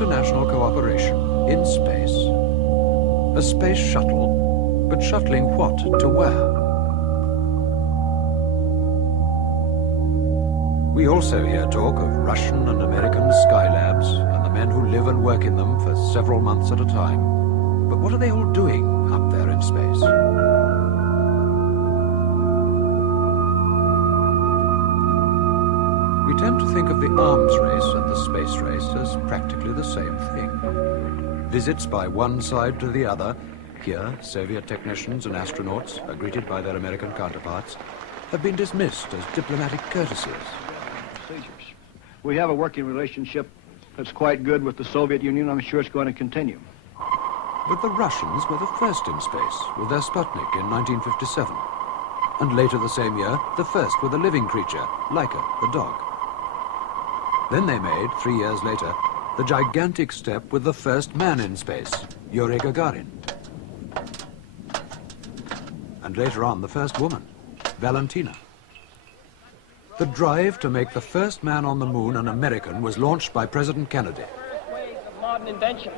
international cooperation in space. A space shuttle, but shuttling what to where? We also hear talk of Russian and American skylabs and the men who live and work in them for several months at a time. But what are they all doing up there in space? We tend to think of the arms race and the space race as practically the same thing. Visits by one side to the other. Here, Soviet technicians and astronauts are greeted by their American counterparts, have been dismissed as diplomatic courtesies. We have a working relationship that's quite good with the Soviet Union. I'm sure it's going to continue. But the Russians were the first in space with their Sputnik in 1957. And later the same year, the first with a living creature, Laika, the dog. Then they made, 3 years later, the gigantic step with the first man in space, Yuri Gagarin. And later on, the first woman, Valentina. The drive to make the first man on the moon an American was launched by President Kennedy. The first wave of modern invention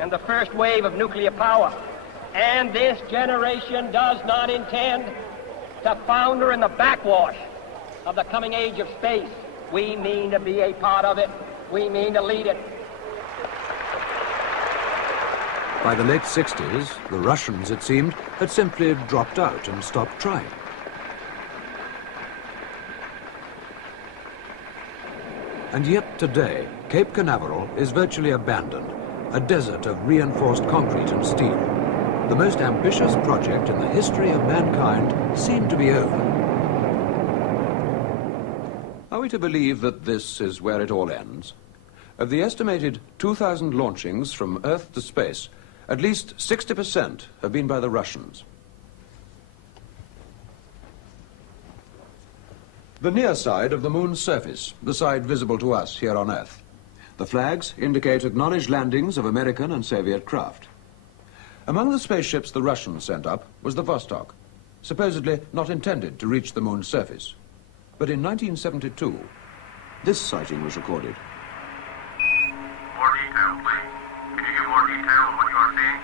and the first wave of nuclear power. And this generation does not intend to founder in the backwash of the coming age of space. We mean to be a part of it. We mean to lead it. By the late 60s, the Russians, it seemed, had simply dropped out and stopped trying. And yet today, Cape Canaveral is virtually abandoned, a desert of reinforced concrete and steel. The most ambitious project in the history of mankind seemed to be over. Are we to believe that this is where it all ends? Of the estimated 2,000 launchings from Earth to space, at least 60% have been by the Russians. The near side of the moon's surface, the side visible to us here on Earth. The flags indicate acknowledged landings of American and Soviet craft. Among the spaceships the Russians sent up was the Vostok, supposedly not intended to reach the moon's surface. But in 1972, this sighting was recorded. More detail, please. Can you give more detail on what you are seeing?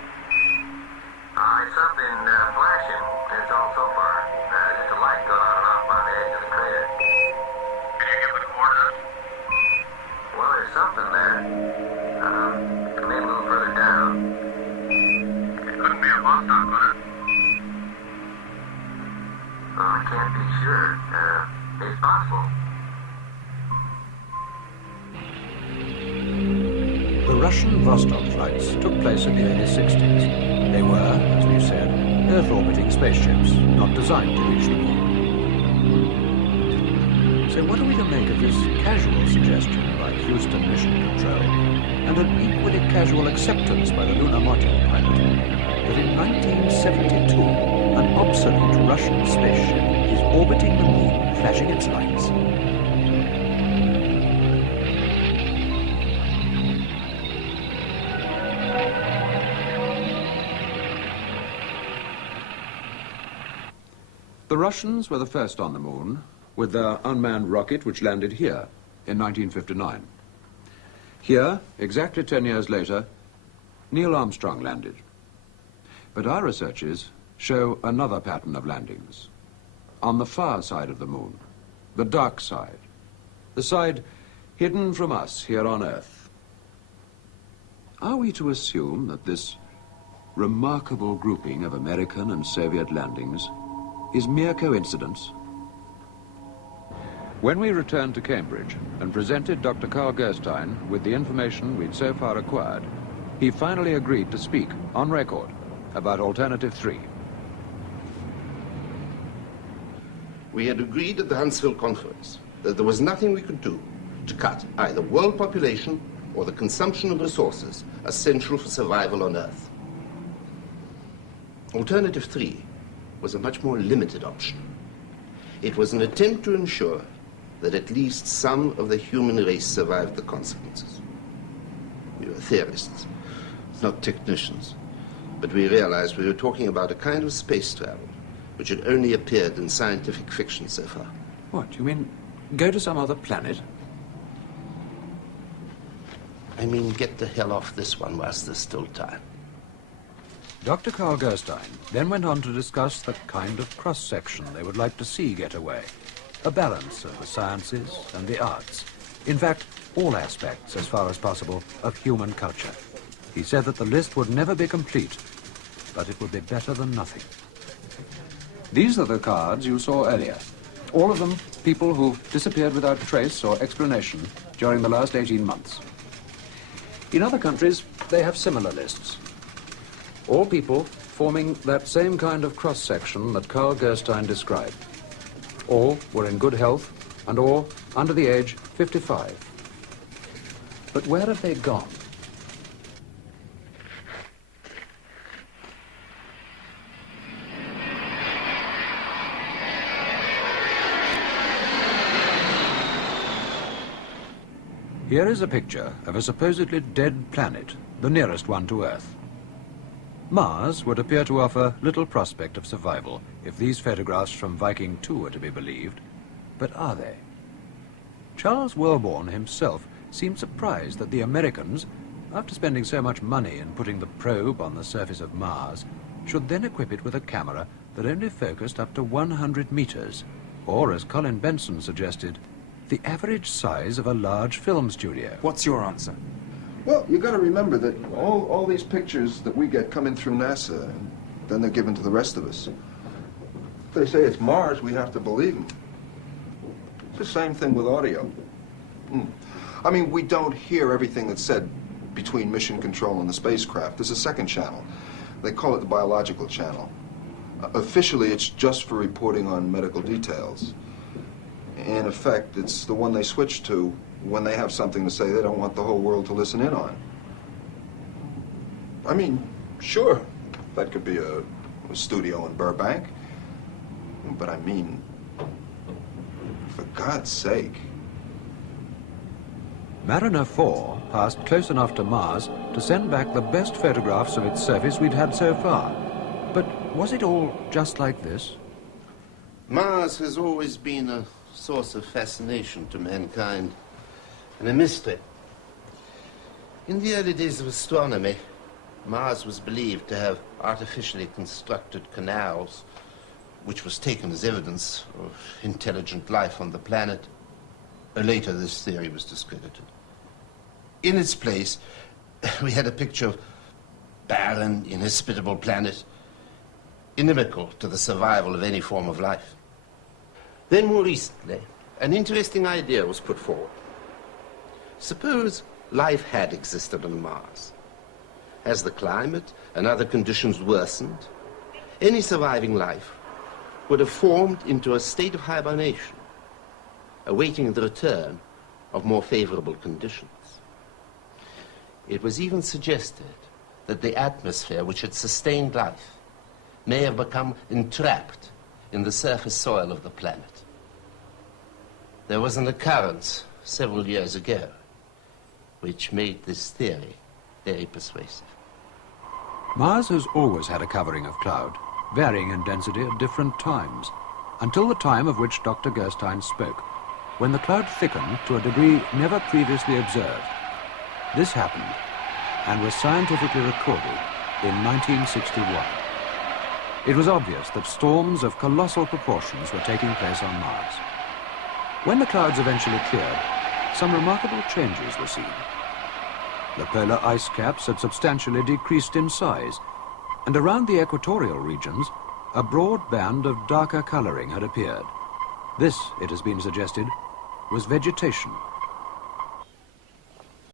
It's something flashing. It's all so far. Just a light going on and off on the edge of the crater. Can you give the coordinates? Well, there's something there. It may move further down. It couldn't be a Vostok, could it? Well, I can't be sure. It's possible. The Russian Vostok flights took place in the early 60s. They were, as we've said, Earth-orbiting spaceships, not designed to reach the moon. So what are we to make of this casual suggestion by Houston Mission Control, and an equally casual acceptance by the lunar module pilot, that in 1972, an obsolete Russian spaceship is orbiting the moon, flashing its lights? The Russians were the first on the moon, with their unmanned rocket which landed here in 1959. Here, exactly 10 years later, Neil Armstrong landed. But our researches show another pattern of landings. On the far side of the moon, the dark side, the side hidden from us here on Earth. Are we to assume that this remarkable grouping of American and Soviet landings is mere coincidence? When we returned to Cambridge and presented Dr. Carl Gerstein with the information we'd so far acquired, he finally agreed to speak on record about Alternative 3. We had agreed at the Huntsville conference that there was nothing we could do to cut either world population or the consumption of resources essential for survival on Earth. Alternative 3 was a much more limited option. It was an attempt to ensure that at least some of the human race survived the consequences. We were theorists, not technicians, but we realized we were talking about a kind of space travel which had only appeared in scientific fiction so far. What, you mean go to some other planet? I mean, get the hell off this one whilst there's still time. Dr. Carl Gerstein then went on to discuss the kind of cross-section they would like to see get away. A balance of the sciences and the arts. In fact, all aspects, as far as possible, of human culture. He said that the list would never be complete, but it would be better than nothing. These are the cards you saw earlier. All of them people who've disappeared without trace or explanation during the last 18 months. In other countries, they have similar lists. All people forming that same kind of cross-section that Carl Gerstein described. All were in good health and all under the age 55. But where have they gone? Here is a picture of a supposedly dead planet, the nearest one to Earth. Mars would appear to offer little prospect of survival if these photographs from Viking 2 are to be believed. But are they? Charles Welborn himself seemed surprised that the Americans, after spending so much money in putting the probe on the surface of Mars, should then equip it with a camera that only focused up to 100 meters, or, as Colin Benson suggested, the average size of a large film studio. What's your answer? Well, you got to remember that all these pictures that we get come in through NASA, and then they're given to the rest of us. If they say it's Mars, we have to believe them. It's the same thing with audio. I mean, we don't hear everything that's said between mission control and the spacecraft. There's a second channel. They call it the biological channel. Officially, it's just for reporting on medical details. In effect, it's the one they switch to when they have something to say they don't want the whole world to listen in on. I mean, sure, that could be a studio in Burbank. But I mean, for God's sake. Mariner 4 passed close enough to Mars to send back the best photographs of its surface we'd had so far. But was it all just like this? Mars has always been a source of fascination to mankind and a mystery. In the early days of astronomy, Mars was believed to have artificially constructed canals, which was taken as evidence of intelligent life on the planet. Later, this theory was discredited. In its place, we had a picture of barren, inhospitable planet, inimical to the survival of any form of life. Then, more recently, an interesting idea was put forward. Suppose life had existed on Mars. As the climate and other conditions worsened, any surviving life would have formed into a state of hibernation, awaiting the return of more favorable conditions. It was even suggested that the atmosphere which had sustained life may have become entrapped in the surface soil of the planet. There was an occurrence several years ago which made this theory very persuasive. Mars has always had a covering of cloud, varying in density at different times, until the time of which Dr. Gerstein spoke, when the cloud thickened to a degree never previously observed. This happened and was scientifically recorded in 1961. It was obvious that storms of colossal proportions were taking place on Mars. When the clouds eventually cleared, some remarkable changes were seen. The polar ice caps had substantially decreased in size, and around the equatorial regions, a broad band of darker coloring had appeared. This, it has been suggested, was vegetation.